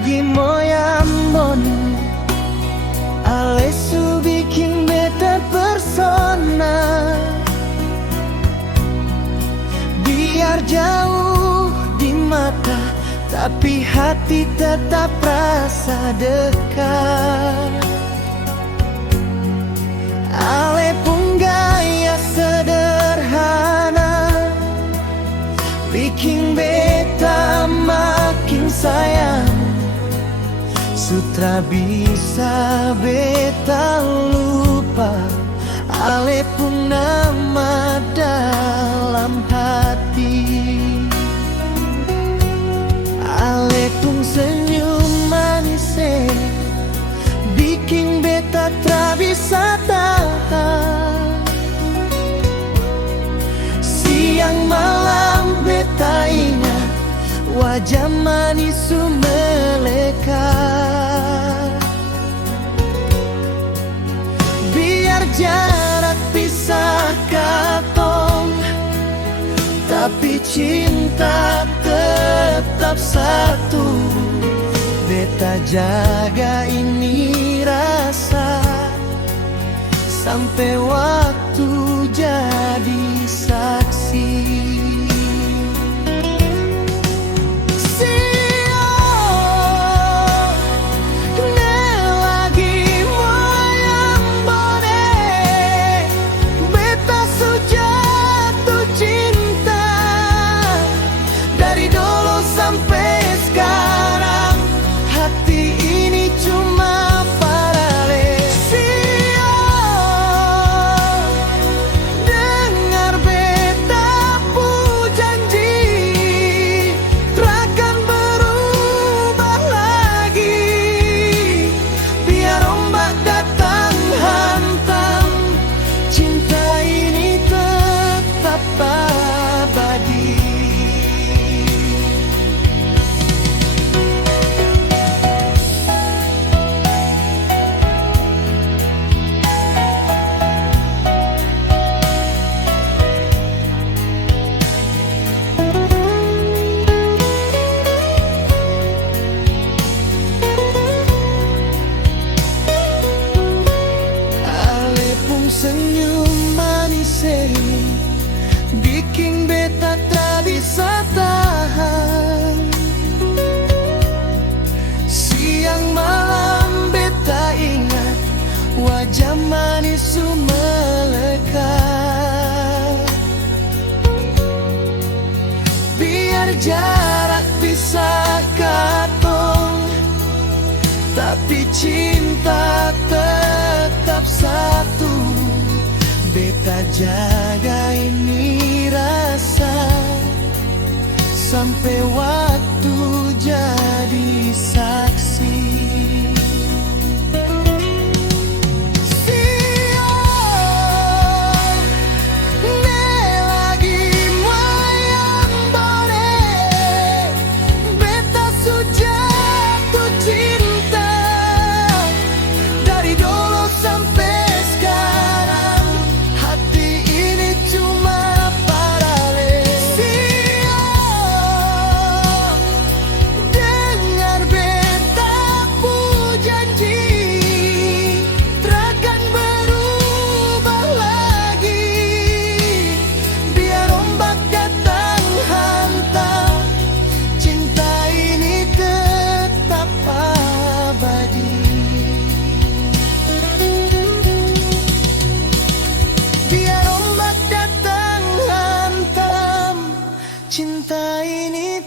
lagi moyambon Alesu bikin beta persona. Biar jauh di mata, tapi hati tetap rasa dekat. Ale pun gaya sederhana, bikin beta makin sayang. Sutra bisa beta lupa, ale pun nama dalam hati. Ale pun senyum manis, bikin beta tak bisa tahan. Siang malam beta ingat wajah manis melekat. Biar jarak pisah katong, tapi cinta tetap satu. Beta jaga ini rasa sampai waktu jadi saksi. Senyum manis, bikin beta tak bisa tahan. Siang malam beta ingat wajah manis melekat. Biar jarak bisa katong, tapi cinta tetap satu. Beta jaga ini rasa sampai waktu jadi saksi. Cinta ini